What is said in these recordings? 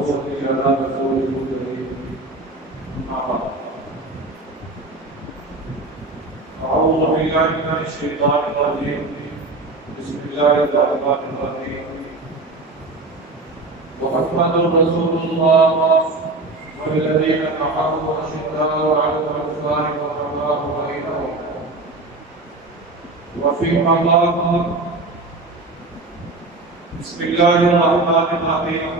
وصل على رسوله الكريم أما بعد أعوذ بالله من الشيطان الرجيم بسم الله الرحمن الرحيم محمد رسول الله والذين معه أشداء على الكفار رحماء بينهم وفيما قال بسم الله الرحمن الرحيم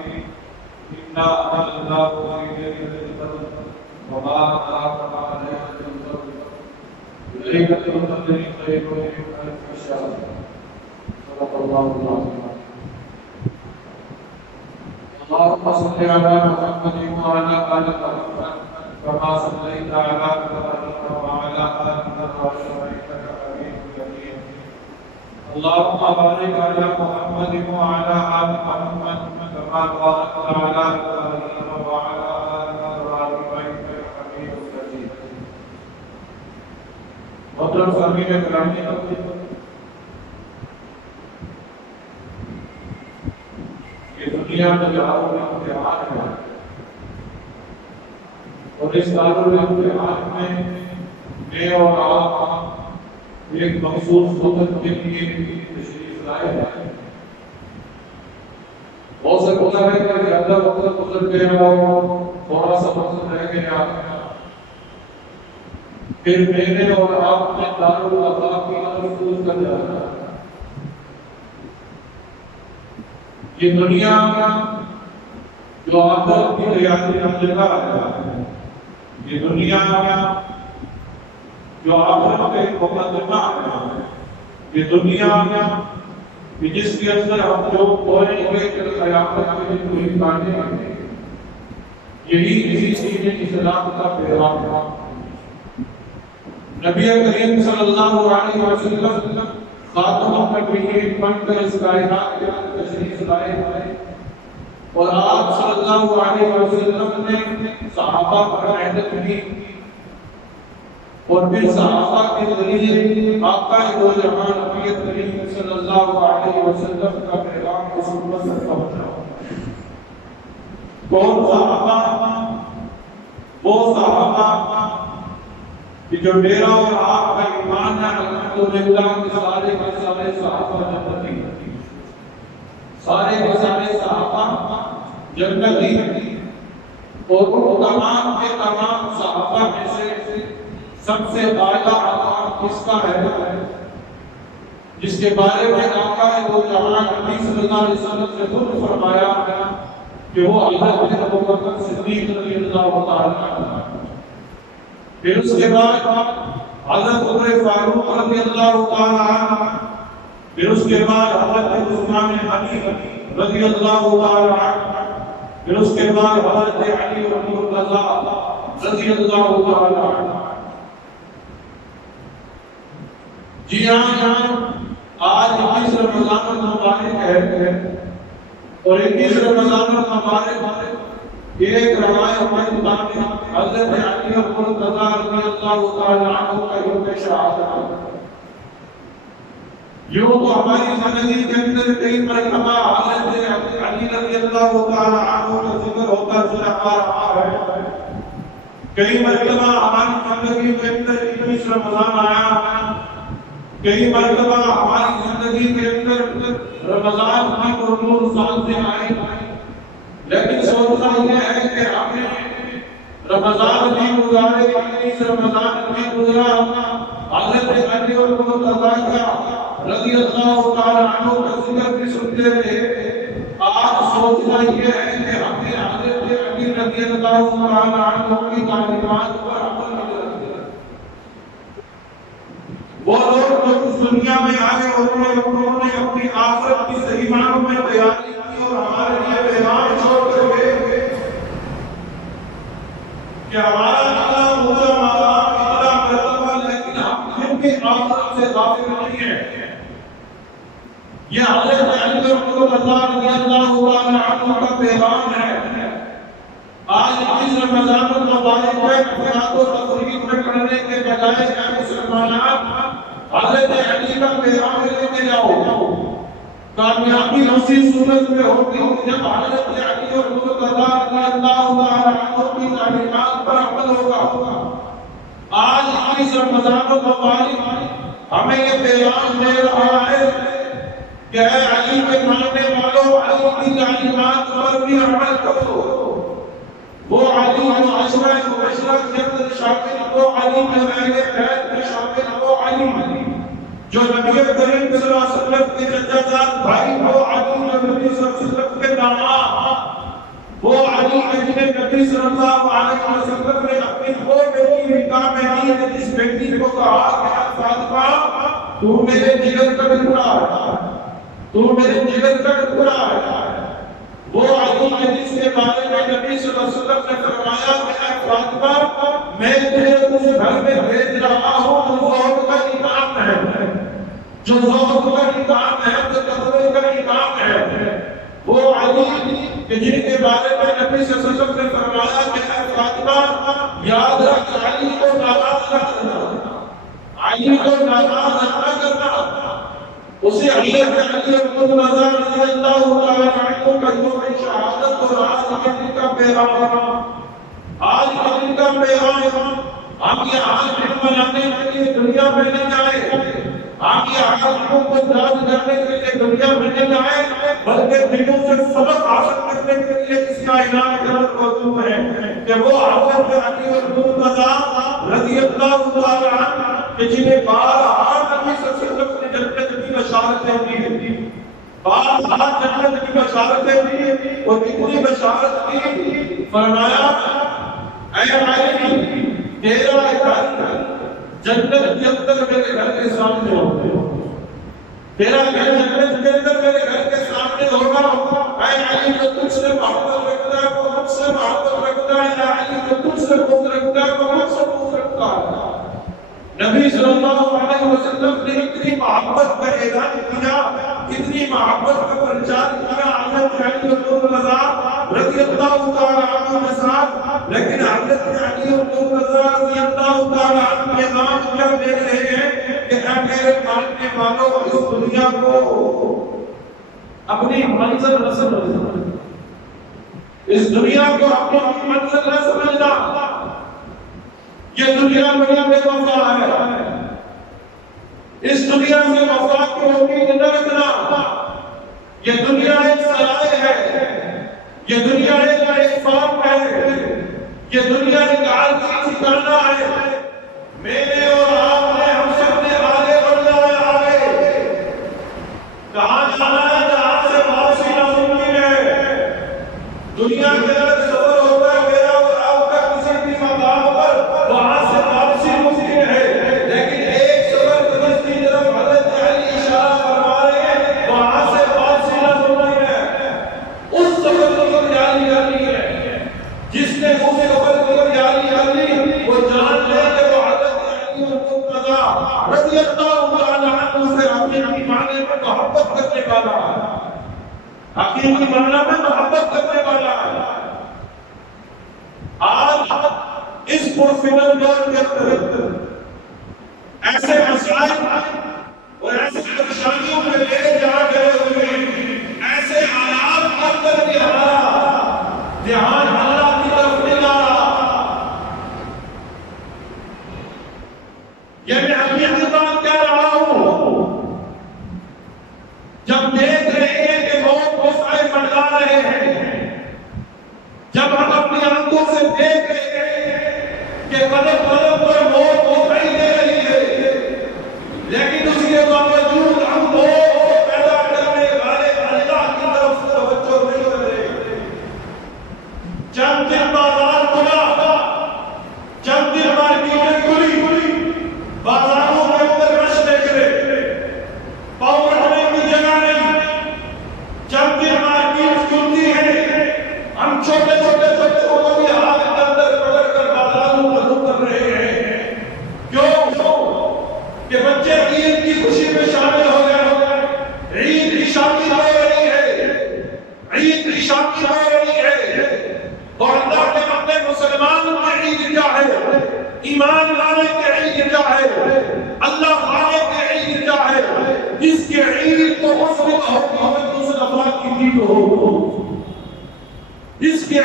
إنا أنزلناه في ليلة القدر وما أدراك ما ليلة القدر ليلة القدر خير من ألف شهر صدق الله العظيم. اللهم صل على محمد وعلى آل محمد كما صليت على إبراهيم وعلى آل إبراهيم إنك حميد مجيد. اللهم بارك على محمد وعلى آل محمد كما باركت على إبراهيم وعلى آل إبراهيم إنك حميد مجيد. محترم سامعین گرامی، یہ دنیا میں دارو امتحان ہے اور اس دارو امتحان میں اور آپ ایک مخصوص مدت کے لیے تشریف لائے ہیں. ہو سکتا ہے کہ زیادہ وقت گزر گیا ہو، تھوڑا سا وقت رہ گیا، پھر میرے اور آپ نے دارالعطا کی محفوظ کر جانا. یہ دنیا جو آخرت کی تیاری کا جگہ ہے، یہ دنیا جو آخرت کا ایک مقدمہ ہے، یہ دنیا جس کے اندر ہم جو کوئی قیامت کے دن کوئی کانے ہیں، یہی اسی چیز اسلام کا پیغام ہے. نبی کریم صلی اللہ علیہ وسلم خاتم النبیین بن کر اس کائنات کے اندر تشریف لائے اور آپ صلی اللہ علیہ وسلم نے صحابہ پر عہد کی اور پھر صحابہ کے ذریعے آقا دو جہان نبی کریم صلی اللہ علیہ وسلم کا پیغام اس امت تک پہنچا. کون صحابہ؟ وہ صحابہ کہ جو میرا اور آپ کا ایمان ہے الحمدللہ کہ سارے کے سارے صحابہ جنتی ہیں، سارے کے سارے صحابہ جنتی ہیں. اور ان تمام کے تمام صحابہ میں سے سب سے اعلیٰ مقام کس کا ہے جس کے بارے میں آقا دو جہان نبی صلی اللہ علیہ وسلم سے خود فرمایا کہ وہ حضرت ابوبکر صدیق رضی اللہ تعالیٰ عنہ. پھر اس کے بعد حضرت عمر فاروق رضی اللہ تعالیٰ عنہ، پھر اس کے بعد حضرت عثمان غنی رضی اللہ تعالیٰ عنہ، پھر اس کے بعد حضرت علی رضی اللہ تعالیٰ عنہ. جی ہاں، آج 21 رمضان المبارک ہے اور 21 رمضان المبارک ایک روایت ہمارے مطابق حضرت علی مرتضیٰ رضی اللہ تعالیٰ عنہ کا یوم شہادت ہے. یوں تو ہماری زندگی کے اندر کئی مرتبہ حضرت علی رضی اللہ تعالیٰ عنہ کا ذکر ہوتا چلا آ رہا ہے. کئی مرتبہ ہماری زندگی کے اندر 21 رمضان آیا، کئی مرتبہ ہماری زندگی کے اندر رمضان کی نور سال سے آئے. لیکن سوچنا یہ ہے کہ ہم نے رمضان بھی گزارے، 21 رمضان بھی گزرا، حضرت علی اور مرتضیٰ کا رضی اللہ تعالیٰ عنہ کا ذکر بھی سنتے رہے. آج سوچنا یہ ہے کہ ہم نے حضرت علی رضی اللہ تعالیٰ عنہ کی تعلیمات پر عمل نہیں کرتے. وہ لوگ جو اس دنیا میں آئے انہوں نے اپنی آخرت کی صحیح معنوں میں تیاری کی اور ہمارے لیے پیغام چھوڑ کر گئے کہ ہمارا اللہ مجھے مقام اتنا مرتبہ، لیکن ہم پھر بھی آخرت سے غافل نہیں ہیں. یہ حضرت علی رضی اللہ عنہ کا پیغام ہے. آج اس رمضان المبارک میں افراد و تفریق میں پڑھنے کے بجائے اے مسلمان حضرت علی کا پیغام لے کے جاؤ. کامیابی اسی صورت میں ہوگی جب حضرت علی اور المرتضیٰ رضی اللہ تعالیٰ عنہ کی تعلیمات پر عمل ہوگا۔ آج اس رمضان المبارک ہمیں یہ پیغام دے رہا ہے کہ اے علی کے ماننے والوں، علی کی تعلیمات پر بھی عمل کرو۔ وہ علی جو عشرہ مبشرہ کے اندر شامل، وہ علی جو اہل بیت میں شامل، وہ علی جو نبی کریم صلی اللہ علیہ وسلم کے چچا زاد بھائی، وہ علی جو نبی صلی اللہ علیہ وسلم کے داماد، وہ علی جنہیں نبی صلی اللہ علیہ وسلم نے اپنی وہ بیٹی نکاح میں دی ہے جس بیٹی کو کہا کہ فاطمہ تو میرے جگر کا ٹکڑا ہے، تو میرے جگر کا ٹکڑا ہے۔ وہ علی جس کے بارے میں نبی صلی اللہ علیہ وسلم نے فرمایا کہ اے فاطمہ میں تجھے اس گھر میں بھیج رہا ہوں جو ذوق کا امام ہے، جو ذوق کا امام ہے، جو تقوی کا امام ہے۔ وہ علی کہ جن کے بارے میں نبی صلی اللہ علیہ وسلم نے فرمایا کہ اے فاطمہ یاد رکھ علی کو ناراض نہ کرنا، علی کو ناراض نہ کرنا۔ اسے حضرت علی المرتضیٰ رضی اللہ تعالیٰ عنہ کا جو شہادت اور آج کے دن کا پیغام، آج کے دن کا پیغام ہم یہ آج دن منانے کے لیے دنیا میں نہیں آئے، ہم یہ آج دنوں کو یاد کرنے کے لیے دنیا میں نہیں آئے، بلکہ دنوں سے سبق حاصل کرنے کے لیے اس کا اعلان کرنا موجود ہے کہ وہ حضرت علی المرتضیٰ رضی اللہ تعالیٰ عنہ کہ جنہیں بارہا نبی صلی اللہ علیہ وسلم نے جنت کی بشارتیں دی، بارہا جنت کی بشارتیں دی، اور اتنی بشارت دی فرمایا اے علی تیرا گھر جنت کے اندر میرے گھر کے سامنے ہوگا، تیرا گھر جنت کے اندر میرے گھر کے سامنے ہوگا۔ اے علی جو تجھ سے محبت رکھتا ہے وہ مجھ سے محبت رکھتا ہے، اے علی جو تجھ سے بغض رکھتا ہے وہ مجھ سے بغض رکھتا ہے۔ نبی صلی اللہ علیہ وسلم نے اتنی محبت کا اعلان کیا، اتنی محبت کا پرچار کیا حضرت علی المرتضیٰ رضی اللہ تعالیٰ عنہ کے ساتھ، لیکن حضرت علی المرتضیٰ رضی اللہ تعالیٰ عنہ پیغام کیا دے رہے ہیں کہ اے میرے ماننے والوں، اس دنیا کو اپنی منزل نہ سمجھنا، اس دنیا کو اپنی منزل نہ سمجھنا، یہ دنیا بڑی بے وفا ہے، اس دنیا سے وفا کی امید نہ رکھنا، یہ دنیا ایک سرائے ہے، یہ دنیا ایک فارم ہے، یہ دنیا ایک عارضی ٹھکانہ ہے۔ میرے اور آپ نے، ہم سب نے آگے بڑھنا ہے، آگے کہاں جانا ہے جہاں سے واپسی ناممکن ہے۔ دنیا کے اندر سفر ہوتا ہے میرا اور آپ کا کسی بھی مقام پر، وہاں سے واپسی ممکن ہے، لیکن ایک سفر جس کی طرف حضرت علی اشارہ فرما رہے ہیں وہاں سے واپسی ناممکن ہے۔ اس سفر کی تیاری کرنی ہے، جس نے اس سفر کی تیاری کرنی وہ جان لے کہ وہ حضرت علی المرتضیٰ رضی اللہ تعالیٰ عنہ سے حقیقی معنی میں محبت کرنے والا ہے، حقیقی معنی میں محبت کرنے والا ہے۔ آج اس پرفتن دور کے اندر ایسے مسائل اور ایسے پریشانیوں میں لے جا گئے ہوئے ہیں، ایسے حالات اندر بھی ہمارا دھیان اللہ کی طرف نہیں آ رہا۔ یہ میں حقیقی بات کہہ رہا ہوں، جب دیکھ رہے ہیں کہ موت کو سائے منڈلا رہے ہیں، جب ہم اپنی آنکھوں سے دیکھ رہے ہیں کہ قدم قدم پر موت دکھائی دے رہی ہے، لیکن اس کے باوجود ہم موت کو پیدا کرنے والے اللہ کی طرف سے توجہ نہیں کر رہے۔ چند دن بازار کھلا، چند دن مارکیٹیں کھلی، بازاروں کے اندر رش دیکھ رہے، پاؤں رکھنے کی جگہ نہیں، چند دن مارکیٹ کھلتی ہے، ہم چھوٹے چھوٹے بچوں کو بھی ہاتھ کے اندر پکڑ کر بازاروں میں رخ کر رہے ہیں۔ کیوں؟ کہ بچے عید کی خوشی میں شامل ہو گئے، عید کی شامل ہو رہی ہے، عید کی شامل ہو رہی ہے، اور اللہ کے بندے مسلمان کی عید کیا ہے؟ ایمان لانے کی عید کیا ہے؟ اللہ والے کی عید کیا ہے؟ اس کی عید تو اس دن ہوگی جس دفعہ کی عید ہو، اس کی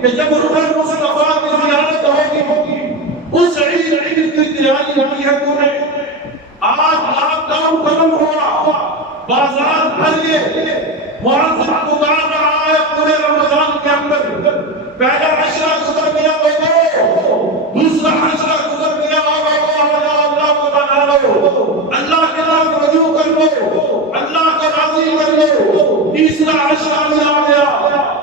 کہ جب روح مصطفیٰ کی زیارت ہوگی اس عید کی تیاری کی ہے تو نے آج لاک ڈاؤن ختم ہوا بازار بھر گئے معذب گزار رہا ہے پورے رمضان کے اندر پہلا عشرہ گزر گیا لوگوں دوسرا عشرہ گزر گیا اللہ کو بنا لو اللہ کے نام رجوع کر لو اللہ کو راضی کر لو تیسرا عشرہ بھی آ گیا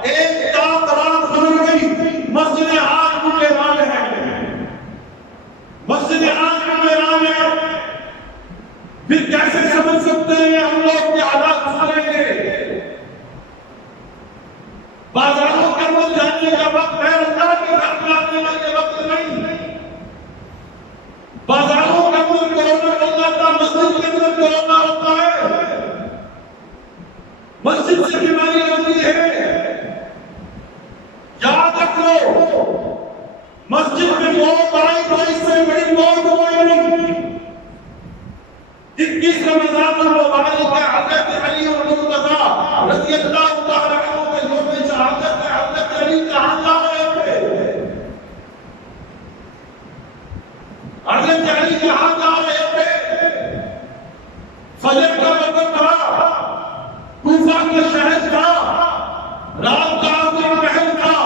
ایک رات گزر گئی مسجد آج میں ویران ہے مسجد آج میں ویران ہے پھر کیسے سمجھ سکتے ہیں ہم لوگ کے حالات سنیں گے بازاروں کے اندر جانے کا وقت ہے اللہ کے گھر میں آنے والے وقت نہیں بازاروں کے اندر کرونا اللہ کا مسجد کے اندر کرونا ہوتا ہے مسجد سے بیماری ہوتی ہے یاد رکھو مسجد میں موت آئی تو اس سے بڑی موت ہوئی نہیں 21 رمضان المبارک ہے حضرت علی المرتضیٰ رضی اللہ تعالیٰ عنہ کے یوم شہادت ہے حضرت علی کہاں جا رہے تھے حضرت علی کہاں جا رہے تھے فجر کا وقت تھا کوفہ کا شہر تھا رات کا آخری پہر تھا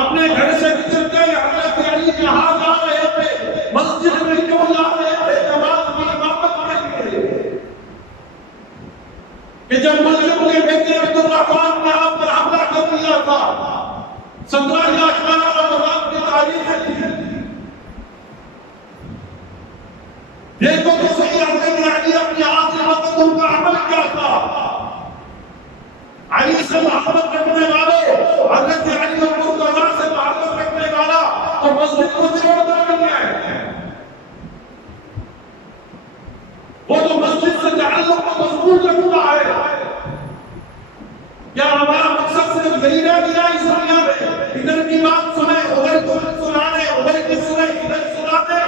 اپنے گھر سے نکل کے حضرت علی کہاں جا رہے تھے مسجد میں کیوں جا رہے تھے نماز کی امامت کے لیے کہ جب مسجد کے بیٹے عبدالرحمن نے آپ پر حملہ کر دیا تھا 17 یا 18 رمضان کی تاریخ ہے دیکھو تو صحیح حضرت علی اپنی آخری وقت ان کا عمل کیا تھا علی سے محبت رکھنے والوں حضرت علی اور مرتضیٰ سے محبت رکھنے والا تو مسجد کو چھوڑتا نہیں ہے وہ تو مسجد سے تعلق کو مضبوط رکھتا ہے کیا ہمارا مقصد صرف یہی رہ گیا اس دنیا میں ادھر کی بات سنیں ادھر کو سنانے ادھر کی سنیں ادھر سناتے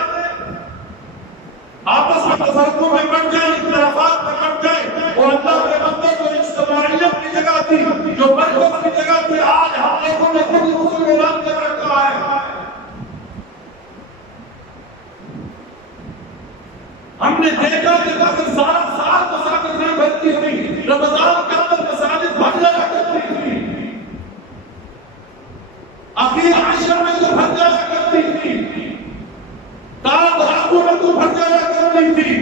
آپس میں تفرقوں میں بٹ جائیں اختلافات میں بٹ جائیں وہ اللہ کے بندے کو اجتماعیت کی جگہ تھی جو برکت کی جگہ تھی آج ہم لوگوں نے خود اصول اعلان کر رکھا ہے ہم نے دیکھا کہ کافی سارا سال مساجد نہیں بھرتی تھی رمضان کے اندر مساجد بھر جایا کرتی تھی اخیر عشر میں تو بھر جایا کرتی تھی تاج راتوں میں تو بھر جایا کرتی تھی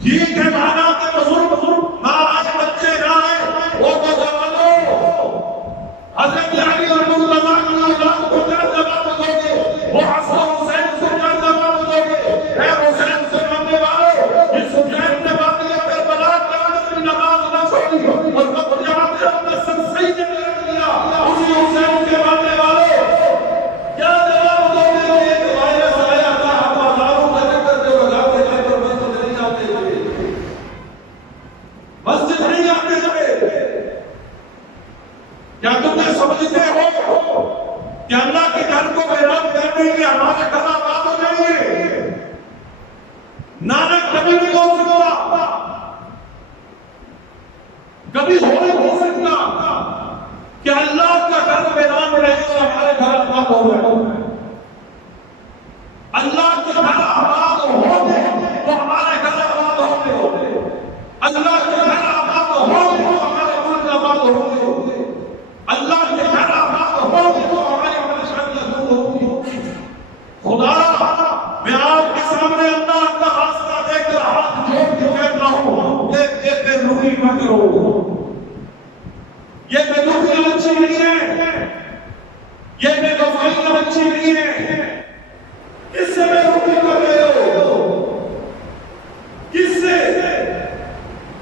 ٹھیک ہے مانا کہ بزرگ نہ آئے بچے نہ آئے وہ تو جوانوں حضرت علی اور مرتضیٰ کی اولاد کو کیا جواب دو گے وہ حسن حسین سے کیا جواب دو گے اے حسین سے ماننے والوں جس حسین نے باتیں کربلا کے اندر نماز نہ چھوڑی اور کب جہاں سے اپنے سر صحیح نے رکھ دیا اسی حسین کے ماننے والوں کیا جواب دو گے ایک وائرس آیا تھا ہم ہزاروں کا چکر جو لگاتے گئے پر مسجد نہیں آتے ہوئے مسجد نہیں آتے ہوئے کیا تم نے سمجھتے ہو کہ اللہ کے گھر کو ویران کرنے کے ہمارے گھر آباد ہو جائیں گے نانک کبھی نہیں ہو سکتا کبھی ہو نہیں سکتا کہ اللہ کا گھر ویران رہے اور ہمارے گھر آباد ہو رہے اللہ کے گھر آباد ہوگے تو ہمارے گھر آباد ہوگے اللہ کے گھر آباد ہوگے تو ہمارے ملک آباد ہوگے اللہ کے گھر آباد ہوگی تو ہماری پریشانیاں دور ہوگی خدا میں آپ کے سامنے اللہ کا راستہ دے کر ہاتھ جوڑ کے کہتا ہوں یہ بے رخی مت کرو یہ بے رخی اچھی نہیں ہے یہ بے وفائی اچھی نہیں ہے کس سے بے رخی کر رہے ہو کس سے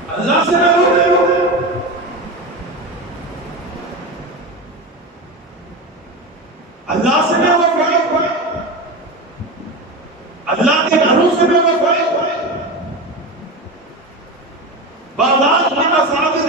اللہ سے بے رخی ہو اللہ سے میں وفائی اللہ کے گھروں سے میں وفائی بازار میں مساجد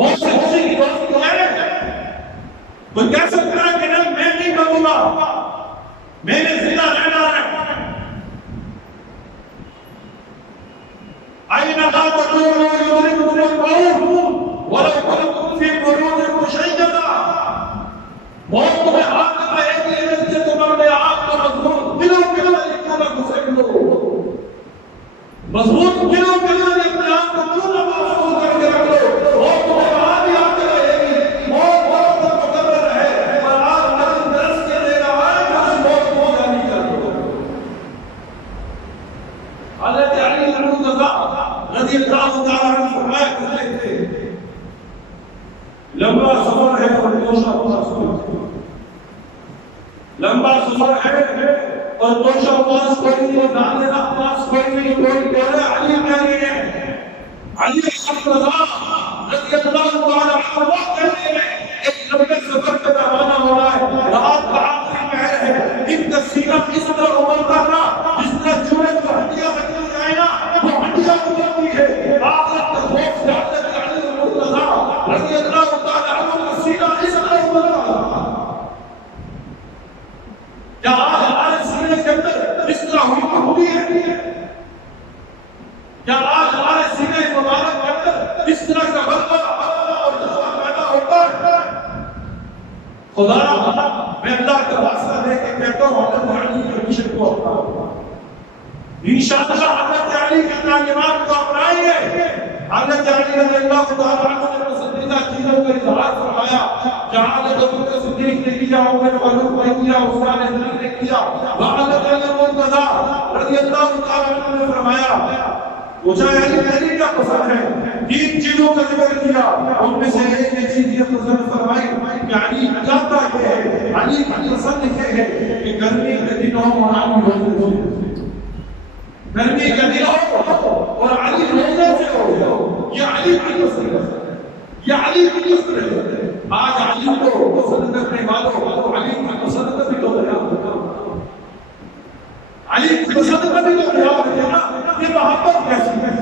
بہت سے خوشی کی دوست تو ہے. کوئی کہہ سکتا ہے کہ نہیں میں نہیں کروں گا, میں نے زندہ رہنا ہے. أينما تكونوا يدرككم الموت ولو كنتم في بروج مشيدة. موت تمہیں ہاتھ میں ایک لینے سے تمہارے آپ کا مضبوط دلوں کے لیے کیوں نہ گھسے لو, مضبوط دلوں کے لیے اپنے آپ کو کیوں نہ محفوظ کر کے رکھ لو. موت تمہیں وہاں بھی آتے رہے گی, موت وقت تک مقرر ہے, پر آپ نظر درس کے دے رہا ہے کہ اس موت کو جانی کر دو. حضرت علی رضی اللہ تعالیٰ عنہ فرمایا کرتے تھے لمبا سفر ہے اور توشہ پاس کوئی, لمبا سفر ہے اور توشہ پاس کوئی نہیں, نادرہ پاس کوئی نہیں. کوئی کہہ رہا علی کہہ رہے ہیں, علی رضی اللہ تعالیٰ عنہ وہ کہہ رہے ہیں ایک لمبے سفر کا روانہ ہو رہا ہے, رات کا آخری پہر ہے, ان کا سینہ اس طرح ابلتا تھا جس طرح چوہے کو ہڈیاں نکل جائے نا وہ ہڈیاں ابلتی ہے. آخرت کا خوف سے حضرت علی رضی اللہ تعالیٰ عنہ کا سینہ اس طرح ابلتا تھا. کیا آج ہمارے سینے کے اندر اس طرح ہوئی ہے؟ کیا آج ہمارے سینے مبارک کے اندر اس طرح کا غلبہ اور جذبہ پیدا ہوتا ہے؟ خدا میں اللہ کا واسطہ دے کے کہتا ہوں حضرت علی کے مشن کو اپناؤ. انشاءاللہ حضرت علی کے تعلیمات کو اپنائیے. حضرت علی رضی اللہ تعالیٰ عنہ نے پسندیدہ چیزوں کا اظہار فرمایا. جہاں حضرت ابو بکر صدیق نے کیا, عمر فاروق نے کیا, عثمان غنی نے کیا, حضرت علی مرتضیٰ رضی اللہ تعالیٰ عنہ نے فرمایا پوچھا علی میری کیا پسند ہے؟ 3 چیزوں کا ذکر کیا. ان میں سے ایک چیز یہ پسند فرمائی کہ علی چاہتا ہے, علی کی پسند یہ ہے کہ گرمی کے دنوں میں گرمی کا دن ہو اور علی روزے سے ہو. یہ علی کی پسند ہے, یہ علی کی پسند ہے. آج علی کو پسند کرنے والوں علی کی پسند کا بھی تو علی کی پسند کا بھی تو ہے نا. یہ محبت کیسی ہے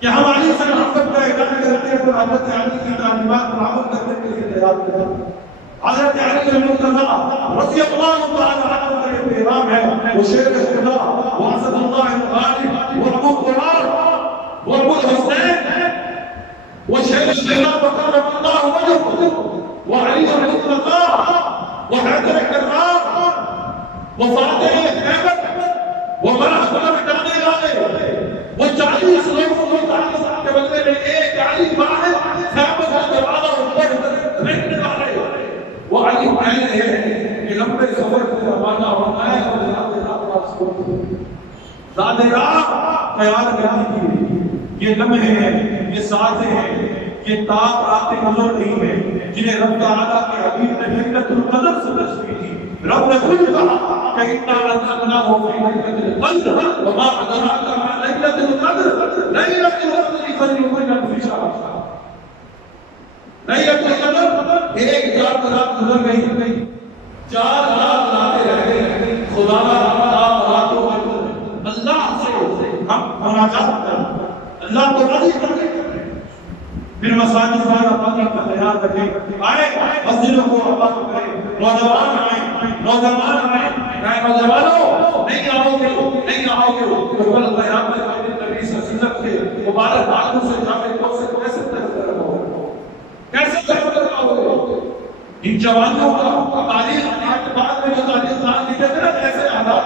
کہ ہم علی سے محبت کا اعلان کرتے ہیں اور حضرت علی کی تعلیمات پر عمل کرنے کے لیے تیار ہیں. حضرت علی رضی اللہ تعالیٰ عنہ کا یہ پیغام ہے. وہ شیر خدا واسد اللہ غالب وہ ابو قرار وہ ابو الحسین وہ شیر خدا وقرب اللہ وجہ وہ علی رضی اللہ وہ حیدر کرار وہ فاتح خیبر وہ بڑا خدا مٹانے والے وہ 40 لوگوں کو 40 کے بدلے میں ایک علی واحد خیبر کا دروازہ اوپر پھینکنے والے. وہ علی کہہ رہے ہیں کہ لمبے سفر سے روانہ ہونا ہے اور زیادہ راہ تیار کرنے کی. یہ لمحے ہیں, یہ ساتھیں ہیں, یہ تاب راتیں گزر رہی ہیں جنہیں رب تعالیٰ کے حبیب نے ليلۃ القدر سے تشبیہ دی. رب نے خود کہا کہ اِنَّا أَنزَلْنَاهُ فِي لَيْلَةِ الْقَدْرِ وَمَا أَدْرَاكَ مَا لَيْلَةُ الْقَدْرِ لَيْلَةُ الْقَدْرِ خَيْرٌ مِنْ أَلْفِ شَهْرٍ. ليلة القدر ایک رات گزر گئی, 4 راتیں رہ گئی. خدا راتوں میں اللہ سے ہم مناجات کریں, اللہ کو راضی کریں. پھر مساجد میں پانی کا خیال رکھیں, آئے مسجدوں کو آباد کریں. نوجوان آئیں نوجوانوں نہیں آؤ گے تو بل قیام میں نبی صلی اللہ علیہ وسلم کے مبارک ہاتھوں سے جامع کو سے کیسے تقریر ہوگا, کیسے تقریر ہوگا. ان جوانوں کا تاریخ کے بعد میں جو تاریخ لکھے گا ایسے حالات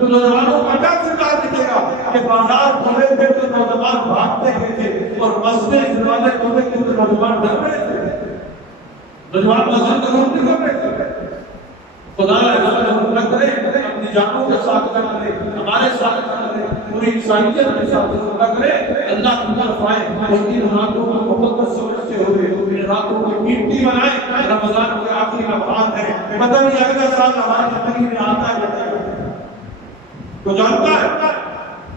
تو نوجوانوں کا کیا سکار دکھے گا کہ بازار کھلے تھے تو نوجوان بھاگتے گئے تھے اور مسجد دروازے کھلے تھے تو نوجوان ڈر رہے تھے, نوجوان مسجد ضرور نکل رہے تھے. خدا رحمت کرے اپنی جانوں کے ساتھ کرے, ہمارے ساتھ کرے, پوری انسانیت کے ساتھ کرے. اللہ کی طرف آئے اور ان راتوں کو مقدس سمجھتے ہوئے ان راتوں کو قیمتی بنائے. رمضان کے آخری لمحات ہیں, پتہ نہیں اگلا سال ہماری زندگی میں آتا ہے تو جانتا ہے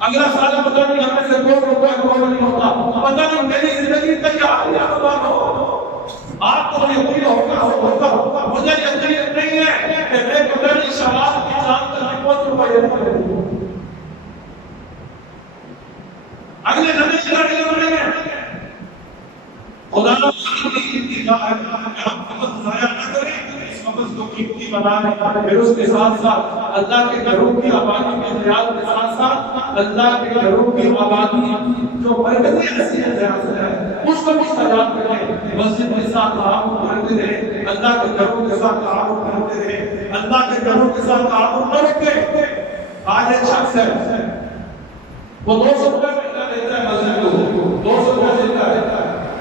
اگلا سال پتہ نہیں ہمیں سے کوئی نہیں ہوتا, پتہ نہیں میری زندگی تیار ہو. آپ کو یقین ہوگا مجھے یقین نہیں ہے کہ میں قدر شوال کی چاند تک پہنچ پایا. اگلے نبی صلی اللہ علیہ وسلم خدا کی ہے ہم وقت ضائع نہ کریں، اس وقت کو قیمتی بنائیں، پھر اس کے ساتھ ساتھ اللہ کے گھروں کی آبادی کے خیال کے ساتھ ساتھ اللہ کے گھروں کی آبادی جو مرکزی حیثیت ہے اس کو بھی خیال کریں، مسجد کے ساتھ تعاون کرتے رہیں، اللہ کے گھروں کے ساتھ تعاون کرتے رہیں، اللہ کے گھروں کے ساتھ تعاون نہ رکھیں۔ آج ایک شخص ہے وہ 200 روپے مہینہ دیتا ہے مسجد کو، 200 روپے دیتا ہے،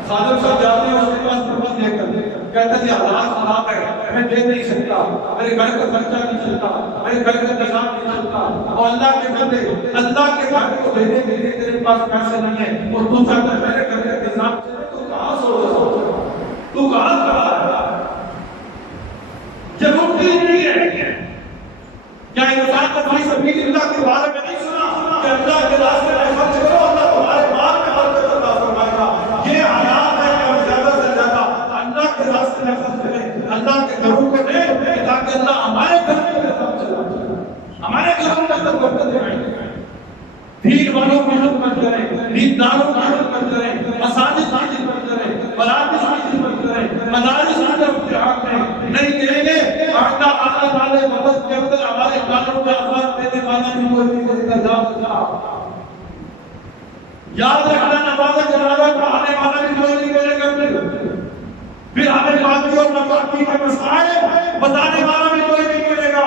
خادم صاحب جاتے ہیں اس کے پاس پرمت لے کر کہتا ہے جی حالات خراب ہے، میں دے نہیں سکتا، میرے گھر کا خرچہ نہیں چلتا، میرے گھر کا نظام نہیں چلتا، اور اللہ کے بندے اللہ کے گھر کو دینے کے لیے تیرے پاس پیسے نہیں ہے، اور تو چاہتا ہے میرے گھر کا نظام چلے، تو کہاں سو رہا ہے، تو کہاں کھڑا ہے؟ ضرورت نہیں ہے کیا انسان کو فی سبیل اللہ کے بارے میں نہیں سنا کہ اللہ کے راستے میں خرچ کرو، اللہ تمہارے مال میں برکت عطا فرمائے گا۔ یہ حالات ہے کہ ہم زیادہ سے زیادہ اللہ کے راستے میں خرچ کریں، اللہ کے گھروں کو دیں تاکہ اللہ ہمارے گھر میں نظام چلا، ہمارے گھروں میں اللہ برکت دے۔ دین والوں کی خدمت کریں، دینداروں کی خدمت کریں، مساجد کی خدمت کریں، مراکز کی خدمت کریں، مدارس کی طرف دھیان دیں۔ نہیں دیں گے آئندہ آنے والے وقت کے اندر ہمارے قانون کا اثر دینے والا بھی کوئی نہیں کرتا۔ یاد رکھنا نماز جنازہ پڑھانے والا بھی کوئی نہیں کرے گا، پھر ہمیں پاکی اور ناپاکی کے مسائل بتانے والا بھی کوئی نہیں کرے گا۔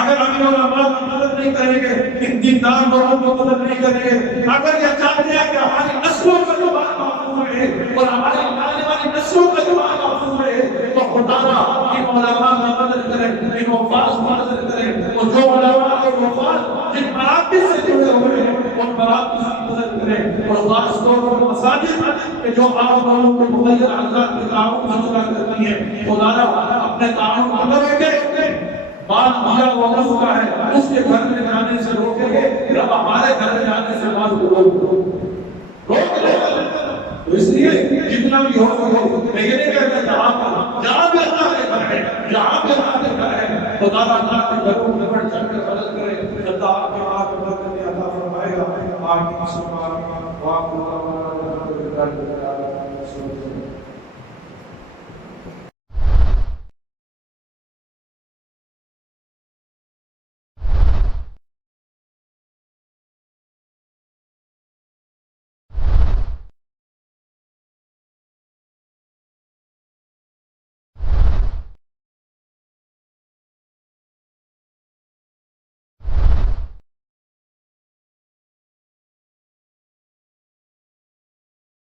اگر ہم علماء مدد نہیں کریں گے، ان دیندار لوگوں کو مدد نہیں کریں گے، اگر یہ چاہتے ہیں کہ ہماری نسلوں کا جو بات محفوظ رہے اور ہماری آنے والی نسلوں کا جو بات محفوظ رہے، تو خدا را ان علماء کا مدد کریں، ان وفاظ کو مدد کریں، اور جو علماء اور وفاظ جن مراکز سے جڑے ہوئے ہیں ان مراکز کی مدد کریں، اور خاص طور پر مساجد کے جو آپ لوگوں کو مغیر حضرات کے تعاون حاصل کرتی ہے، خدا را اپنے تعاون کو نہ روکے، مال دیا وقف کا ہے اس کے گھر میں جانے سے روکیں گے، رب ہمارے گھر میں جانے سے مال کو روک لے۔ تو اس لیے جتنا بھی ہو میں یہ نہیں کہتا جہاں بھی اللہ کے گھر ہے، جہاں بھی اللہ کے گھر ہے، خدا اللہ کے گھروں میں بڑھ چڑھ کر مدد کرے، اللہ آپ کے آپ کو برکت عطا فرمائے گا۔ آمین۔